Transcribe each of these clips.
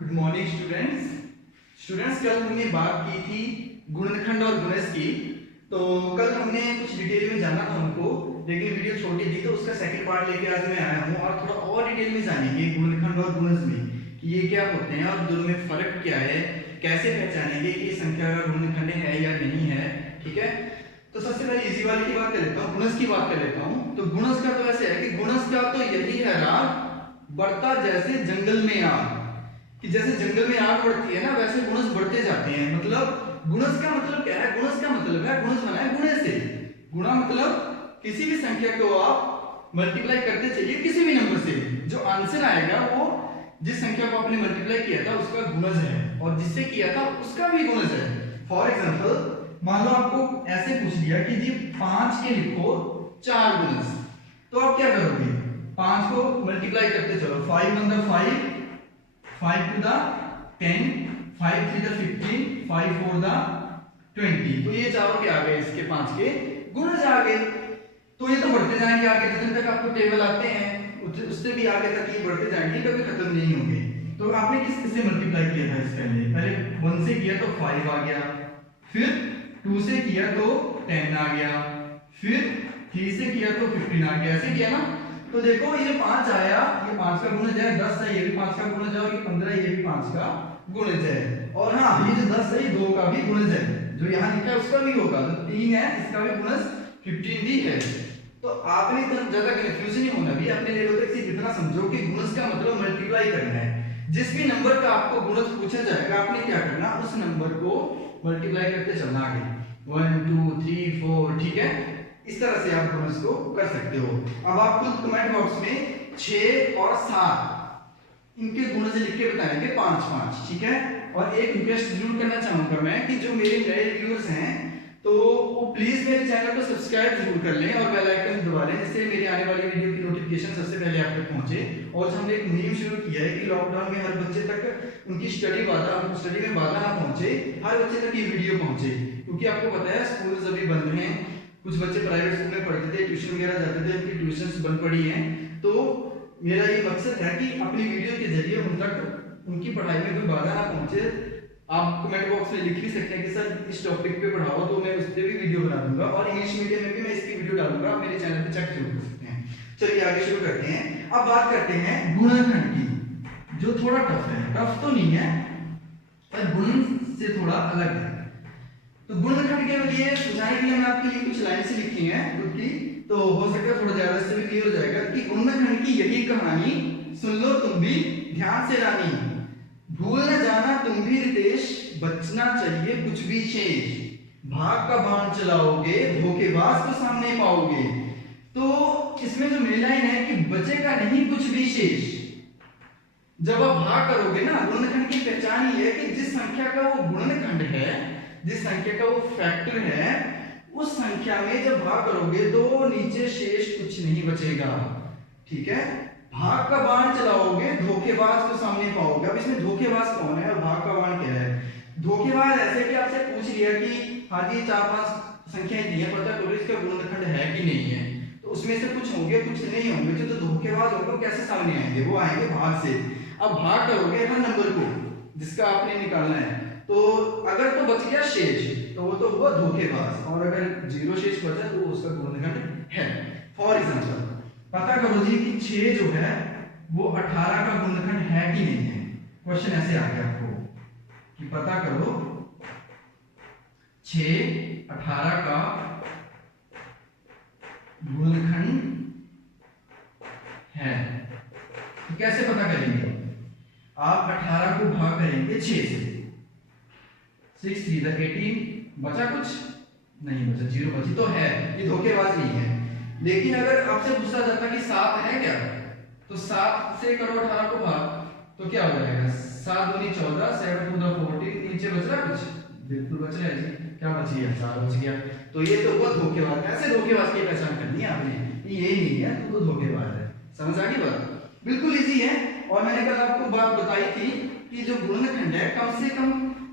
Good morning students कल हमने बात की थी गुणनखंड और गुणज की। तो कल हमने कुछ डिटेल में जाना था हमको, लेकिन वीडियो छोटी थी तो उसका सेकंड पार्ट लेके आज मैं आया हूँ और थोड़ा और डिटेल में जानेंगे गुणनखंड और गुणज में कि ये क्या होते हैं और दोनों में फर्क क्या है, कैसे पहचानेंगे कि ये संख्या का गुणनखंड है या नहीं है। ठीक है, तो सबसे पहले इजी वाली की बात कर लेता हूँ, गुणज की बात कर लेता हूँ। तो गुणज का तो ऐसे है कि गुणज का तो यही है राग बढ़ता जैसे जंगल में आग, कि जैसे जंगल में आग बढ़ती है ना वैसे गुणज बढ़ते जाते हैं। मतलब गुणज का मतलब क्या है, गुणज का मतलब है गुणज बना है गुणे से। गुणा मतलब किसी भी संख्या को आप मल्टीप्लाई करते चलिए किसी भी नंबर से, जो आंसर आएगा वो जिस संख्या को आपने मल्टीप्लाई किया था उसका गुणज है और जिससे किया था उसका भी गुणज है। फॉर एग्जांपल मान लो आपको ऐसे पूछ लिया कि जी 5 के लिखो 4 गुणज, तो आप क्या करोगे, 5 को मल्टीप्लाई करते चलो, 5 1 5, 5 2 10, 5 3 15, 5 4 20। तो ये चारों के आ गए, इसके 5 के गुणज आ गए। तो ये तो बढ़ते जाएंगे आगे, जितने तक आपको टेबल आते हैं उससे भी आगे तक ये बढ़ते जाएंगे, कभी खत्म नहीं होंगे। तो आपने किस से मल्टीप्लाई किया था इसके लिए, पहले 1 से किया तो 5 आ गया, फिर 2 से किया तो 10 आ गया, फिर 3 से किया तो 15 आ गया, ऐसे किया ना। तो देखो ये 5 आया, ये 5 का गुणज है, 10 है ये भी 5 का गुणज है, और ये 15 ये भी 5 का गुणज है। और हाँ ये जो 10 है ये 2 का भी गुणज है, जो यहाँ लिखा है उसका भी होगा, तो 3 है इसका भी गुणज 15 भी है। तो आपने इतना ज्यादा कंफ्यूज नहीं होना भी, अपने लेवल तक सिर्फ इतना समझो कि गुणज का मतलब मल्टीप्लाई करना है। जिस भी नंबर का आपको गुणज पूछा जाएगा आपने क्या करना, उस नंबर को मल्टीप्लाई करते चलना आगे, 1 2 3 4। ठीक है, इस तरह से आप गुणज को कर सकते हो। अब आप खुद कमेंट बॉक्स में 6 और 7 इनके गुणज लिख के बताएंगे 5 5। ठीक है, और एक रिक्वेस्ट जरूर करना चाहूंगा मैं कि जो मेरे नए व्यूअर्स हैं तो वो प्लीज मेरे चैनल को सब्सक्राइब जरूर कर लें और बेल आइकन दबा लें, जिससे मेरी आने वाली वीडियो की नोटिफिकेशन सबसे पहले आप तक पहुंचे। और हमने एक मुहिम शुरू किया है कि लॉकडाउन में हर बच्चे तक उनकी स्टडी में बाधा ना पहुंचे, हर बच्चे तक ये वीडियो पहुंचे। क्योंकि आपको पता है स्कूल अभी बंद हैं, कुछ बच्चे प्राइवेट स्कूल में पढ़ते थे, ट्यूशन वगैरह जाते थे, उनकी ट्यूशंस बंद पड़ी हैं। तो मेरा ये मकसद है कि अपनी वीडियो के जरिए उन तक उनकी पढ़ाई में कोई बाधा ना पहुंचे। आप कमेंट बॉक्स में लिख भी सकते हैं कि सर इस टॉपिक पे पढ़ाओ, तो मैं उस पर भी वीडियो बना दूंगा, और इंग्लिश मीडियम में भी मैं इसकी वीडियो डालूंगा, आप मेरे चैनल पे चेक जरूर कर सकते हैं। चलिए आगे शुरू करते हैं। अब बात करते हैं गुणनखंड की, जो थोड़ा टफ है, टफ तो नहीं है पर गुणन से थोड़ा अलग है। तो गुणनखंड के लिए सुझाने के लिए मैं आपके लिए कुछ लाइन से लिखी है खुद की, तो हो सकता है थोड़ा ज्यादा से भी क्लियर हो जाएगा कि गुणनखंड की यही कहानी सुन लो तुम भी ध्यान से रानी, भूल न जाना तुम भी रितेश, बचना चाहिए कुछ भी शेष, भाग का बाण चलाओगे धोखेबाज को सामने पाओगे। तो इसमें जो मेन लाइन है कि बचेगा नहीं कुछ भी शेष। जब आप भाग करोगे ना, गुणनखंड की पहचान ये है कि जिस संख्या का वो गुणनखंड है, जिस संख्या का वो फैक्टर है, उस संख्या में जब भाग करोगे तो नीचे शेष कुछ नहीं बचेगा। ठीक है, भाग का बाण चलाओगे धोखेबाज को सामने पाओगे। अब इसमें धोखेबाज कौन है और भाग का बाण क्या है? धोखेबाज ऐसे कि आपसे पूछ लिया कि हाँ जी 4-5 संख्याएं दी है, पता करो इसका गुणनखंड है कि नहीं है, तो उसमें से कुछ होंगे कुछ नहीं होंगे। जो धोखेबाज होंगे कैसे सामने आएंगे, वो आएंगे भाग से। अब भाग करोगे हर नंबर को जिसका आपने निकालना है, तो अगर तो बच गया शेष तो वो तो हुआ धोखेबाज, और अगर 0 शेष बचा तो उसका गुणनखंड है। फॉर एग्जांपल पता करो जी कि 6 जो है वो 18 का गुणनखंड है कि नहीं है। क्वेश्चन ऐसे आ गया आपको कि पता करो 6 18 का गुणनखंड है, तो कैसे पता करेंगे? आप 18 को भाग करेंगे 6 से, 6 3 18, बचा कुछ नहीं बचा, 0 बची तो है, ये धोखेबाज नहीं है। लेकिन अगर आपसे पूछा जाता कि 7 है क्या, तो 7 से करो 18 को भाग, तो क्या हो जाएगा, 7 दूनी 14, 7 2 14, नीचे बच रहा कुछ, बिल्कुल बच रहा है जी, क्या बच गया, 4 बच गया। तो ये तो हुआ धोखेबाज। ऐसे धोखेबाज की पहचान करनी है आपने, ये नहीं है तो धोखेबाज है। समझ आ गई बात? बिल्कुल इजी है। और मैंने कल आपको बात बताई थी कि जो गुणनखंड है, कम से कम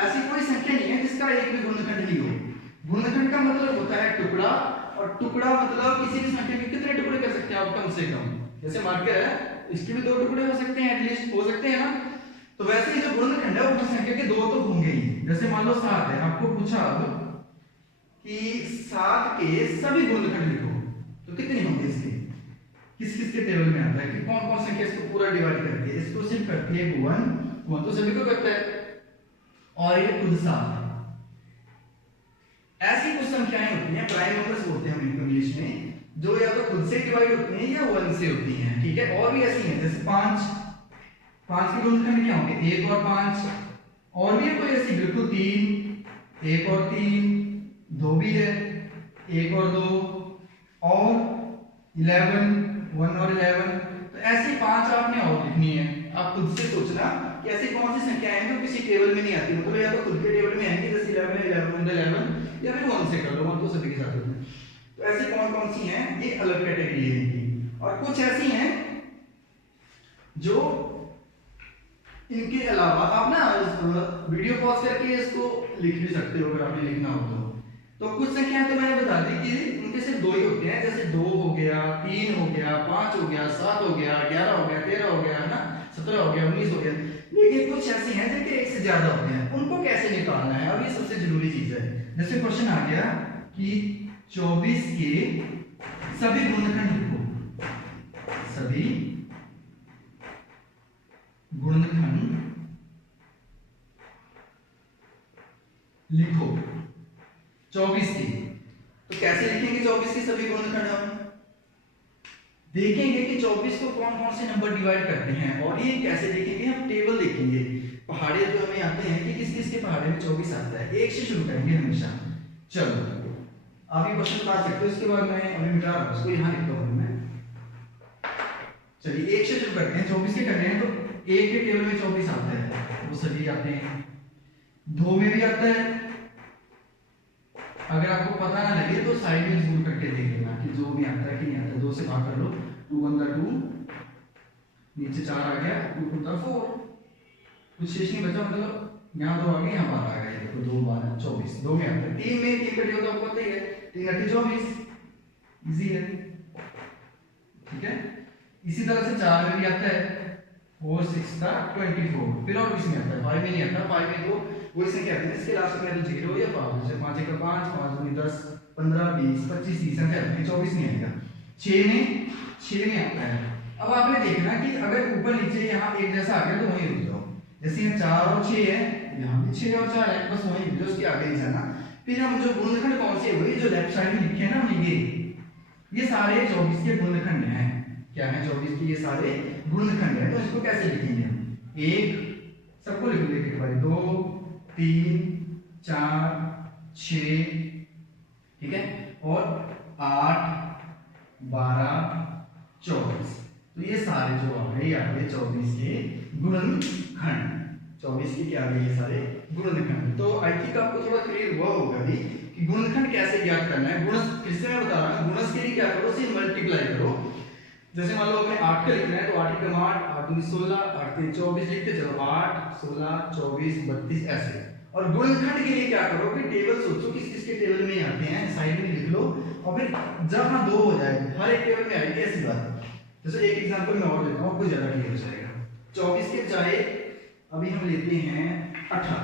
ऐसी कोई संख्या नहीं है जिसका एक भी गुणनखंड नहीं हो। गुणनखंड का मतलब होता है टुकड़ा, और टुकड़ा मतलब किसी भी संख्या के कितने टुकड़े कर सकते हैं आप, कम से कम। जैसे मार्कर है, इसके भी 2 टुकड़े हो सकते हैं, एटलीस्ट हो सकते हैं ना। तो वैसे ही जो गुणनखंड है वो संख्या के 2 तो होंगे ही। जैसे मान लो 7 है, आपको पूछा अब कि 7 के सभी गुणनखंड लिखो, तो कितने होंगे इसके, किस किस के टेबल में आता है कि कौन कौन संख्या इसको पूरा डिवाइड करती है। इसको सिर्फ करती है गुणन तो सभी को करता है, और ये खुद 7 है। ऐसी कुछ संख्याएं होती हैं, प्राइम नंबर्स बोलते हैं हम इनको इंग्लिश में, जो या तो खुद से डिवाइड होती हैं या 1 से होती हैं, ठीक है। और भी ऐसी हैं जैसे 5 के गुणनखंड क्या होंगे, 1 और 5, और भी है कोई ऐसी, बिल्कुल 3, 1 और 3, 2 भी है, 1 और 2, और 11, 1 और 11। तो ऐसी 5 आपने और लिखनी है। आप खुद से सोचना कि ऐसी कौन सी संख्याएं हैं जो किसी टेबल में नहीं आती, मतलब या तो खुद के टेबल में आएंगी, जैसे 11 या फिर 1 से कर लो, 1 तो सभी के साथ होता है। तो ऐसी कौन कौन सी हैं, ये अलग कैटेगरी है इनकी। और कुछ ऐसी हैं जो इनके अलावा आप ना वीडियो पॉज करके इसको लिख भी सकते हो अगर आपने लिखना हो तो कुछ संख्याएं तो मैंने बता दी कि उनके सिर्फ 2 ही होते हैं, जैसे 2 हो गया, 3 हो गया, 5 हो गया, 7 हो गया, 11 हो गया, 13 हो गया, है ना, 17 हो गया, 19 हो गया। लेकिन कुछ ऐसी हैं जिनके 1 से ज्यादा होते हैं, उनको कैसे निकालना है, अब ये सबसे जरूरी चीज है। जैसे क्वेश्चन आ गया कि 24 के सभी गुणनखंड लिखो, सभी गुणनखंड लिखो 24 के। तो कैसे लिखेंगे 24 के सभी गुणनखंड, हम देखेंगे कि 24 को कौन कौन से नंबर डिवाइड करते हैं, और ये कैसे देखेंगे, हम टेबल देखेंगे। पहाड़े जो हमें आते हैं कि किस किस के पहाड़े में 24 आता है, 1 से शुरू करेंगे हमेशा। चलो आप ये क्वेश्चन बता सकते हो, इसके बाद मैं अभी मिटा रहा हूं, इसको यहां लिखता हूं मैं। चलिए 1 से शुरू करते हैं, 24 के करने हैं, तो 1 के टेबल में 24 आता है, वो सभी आते हैं। 2 में भी आता है, अगर आपको पता ना लगे तो साइड में जरूर करके देख लेना कि जो भी आता है कि नहीं आता है। 2 से भाग कर लो, 2 1 2, नीचे 4 आ गया, 2 2 4, कुछ शेष नहीं बचा, मतलब यहाँ 2 आ गए, यहाँ 12 आ गए, देखो 2 12 24, 2 में आता है। 3 में 3 का टेबल तो आपको पता ही है, 3 8 24, इजी है, ठीक है। इसी तरह से 4 में भी आता है, 4 6 का 24, फिर और किसमें आता है, 5 में नहीं आता, 5 में तो वही संख्या आती है इसके लास्ट में तो 0 या 5, जैसे 5 1 का 5, 5 2 10, 15 20 25 30 संख्या आती है, 24 नहीं आएगा। 6 में आता है। अब आपने देखना कि अगर ऊपर नीचे यहाँ एक जैसा आ गया तो वहीं रुक जाओ, जैसे यहाँ 4 और 6 है, यहाँ भी 6 और 4 है, बस वहीं रुक जाओ, उसके आगे नहीं जाना। फिर हम जो गुणनखंड कौन से हुए, जो लेफ्ट साइड में लिखे हैं ना हमने, ये सारे 24 के गुणनखंड हैं। क्या है 24 के, ये सारे गुणनखंड है। तो इसको कैसे लिखेंगे हम, 1 सबको लिख लो एक बार, 2 3 4 6, ठीक है, और 8 12 24। तो ये सारे जो आ गए, ये आ गए 24 के गुणनखंड। 24 के क्या आ गए, ये सारे गुणनखंड। तो आई थिंक आपको थोड़ा क्लियर हुआ होगा भी कि गुणनखंड कैसे ज्ञात करना है। गुणज फिर से मैं बता रहा हूं, गुणज के लिए क्या करो, सिर्फ मल्टीप्लाई करो। जैसे मान लो अपने 8 का लिखना है तो 8 का 8, 8 दूनी 16, 8 तीन 24 लिखते चलो, 8 16 24 32 ऐसे। और गुणनखंड के लिए क्या करो कि टेबल सोचो किस किस के टेबल में आते हैं, साइड में लिख लो, और फिर जब हाँ 2 हो जाए हर एक टेबल में आएगी, ऐसी बात। जैसे एक एग्जांपल मैं और देता हूं, आपको ज्यादा क्लियर हो जाएगा। 24 के बजाय अभी हम लेते हैं 18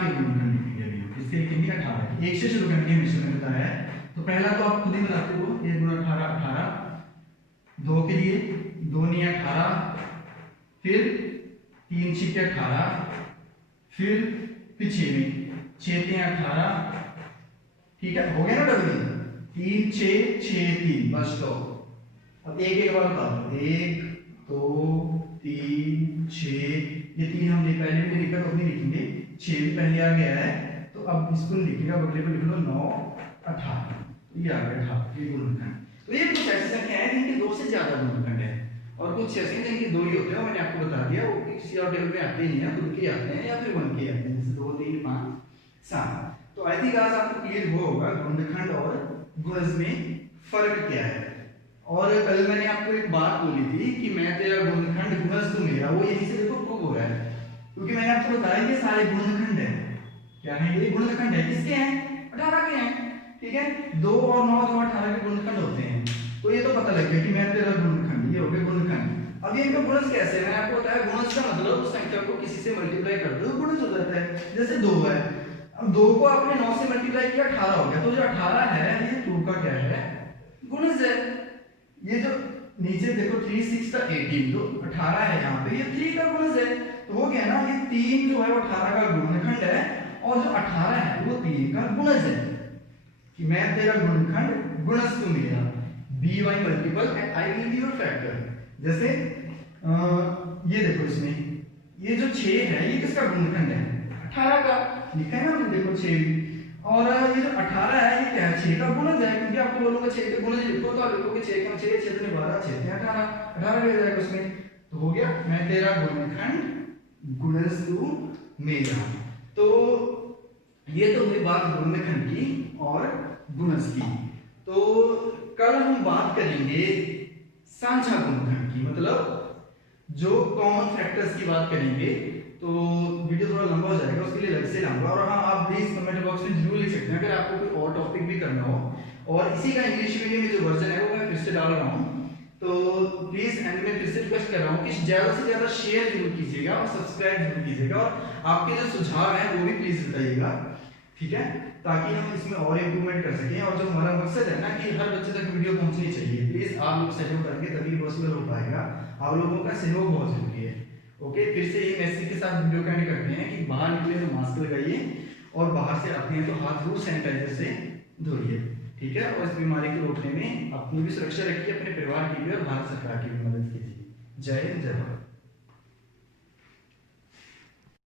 के गुणनखंड लिखेंगे अभी। इसके लिखेंगे 18, 1 से शुरू करेंगे, हमेशा मैंने बताया है। तो पहला तो आप खुद ही बनाते हो, 1 गुणा 18 18। 2 के लिए 2 नहीं 18, फिर 3 6 के 18, फिर 6 में 6 3 18, ठीक है, हो गया ना डबल। 3 6 6 3, बस लो। अब एक एक बार बता दो, 1 2 3 6, ये 3 हमने पहले भी लिखा तो नहीं लिखेंगे, 6 भी पहले आ गया है, तो अब इसको लिखेगा, बगले पर लिख लो 9 18, ये आ गया 18 ये गुणनखंड। तो ये कुछ ऐसी संख्याएं हैं जिनके 2 से ज्यादा गुणनखंड है, और कुछ ऐसे हैं जिनके 2 ही होते हैं। मैंने आपको बता दिया, वो किसी और टेबल में आते ही नहीं है, खुद के आते हैं या फिर 1 के आते हैं, जैसे 2 3 5 7। तो आई थिंक आज आपको क्लियर हुआ होगा गुणनखंड और गुणज में फर्क क्या है। और कल मैंने आपको एक बात बोली थी कि मैं तेरा गुणनखंड गुणज तू मेरा, वो यहीं से देखो प्रूव हो रहा है, क्योंकि मैंने आपको बताया ये सारे गुणनखंड है। क्या है ये गुणनखंड है, किसके हैं, 18 के हैं, ठीक है। 2 और 9 जो 18 के गुणनखंड होते हैं। तो ये तो पता लग गया कि मैं तेरा गुणनखंड, ये हो गया गुणनखंड। अब ये इनका गुणज कैसे है, मैंने आपको बताया गुणज का मतलब उस संख्या को किसी से मल्टीप्लाई कर दो गुणज हो जाता है। जैसे 2 है, अब 2 को आपने 9 से मल्टीप्लाई किया 18 हो गया, तो जो 18 है ये 2 का क्या है, गुणज है। ये जो नीचे देखो 3 6 का 18, तो 18 है यहाँ पे, ये 3 का गुणज है। तो हो गया ना, ये 3 जो है वो 18 का गुणनखंड है और जो 18 है वो 3 का गुणज है। कि मैं तेरा गुणनखंड गुणज तू मेरा, be why multiple and I will be your factor. जैसे ये देखो इसमें ये जो 6 है ये किसका गुणनखंड है, 18 का, लिखा है ना हमने देखो 6। और ये जो 18 है ये क्या है, 6 का गुणज है, क्योंकि आपको बोलूंगा 6 का गुणज लिखो तो आप लिखोगे 6 का 6 6 में 12 6 में 18 18 ले जाएगा उसमें। तो हो गया मैं तेरा गुणनखंड गुणज तू मेरा। तो ये तो हुई बात गुणनखंड की और गुणज की। तो कल हम बात करेंगे सांझा गुणनखंड की, मतलब जो कॉमन फैक्टर्स की बात करेंगे। तो वीडियो थोड़ा लंबा हो जाएगा, उसके लिए अलग से लाऊंगा। और हाँ, आप प्लीज कमेंट बॉक्स में जरूर लिख सकते हैं अगर आपको कोई और टॉपिक भी करना हो। और इसी का इंग्लिश मीडियम में जो वर्जन है वो मैं फिर से डाल रहा हूँ। तो प्लीज एंड में फिर से रिक्वेस्ट कर रहा हूँ कि ज्यादा से ज्यादा शेयर जरूर कीजिएगा और सब्सक्राइब जरूर कीजिएगा, और आपके जो सुझाव हैं वो भी प्लीज बताइएगा, ठीक है, ताकि हम इसमें और इम्प्रूवमेंट कर सकें। और जो हमारा मकसद है ना कि हर बच्चे तक वीडियो पहुंचनी चाहिए, प्लीज आप लोग सहयोग करेंगे तभी पॉसिबल हो पाएगा। आप लोगों का सहयोग बहुत जरूरी है। ओके, फिर से ये मैसेज के साथ वीडियो का एंड करते हैं कि बाहर निकले तो मास्क लगाइए और बाहर से आते हैं तो हाथ जरूर सैनिटाइजर से धोइए, ठीक है। और इस बीमारी को रोकने में अपनी भी सुरक्षा रखिए, अपने परिवार की भी और भारत सरकार की भी मदद कीजिए। जय हिंद, जय भारत।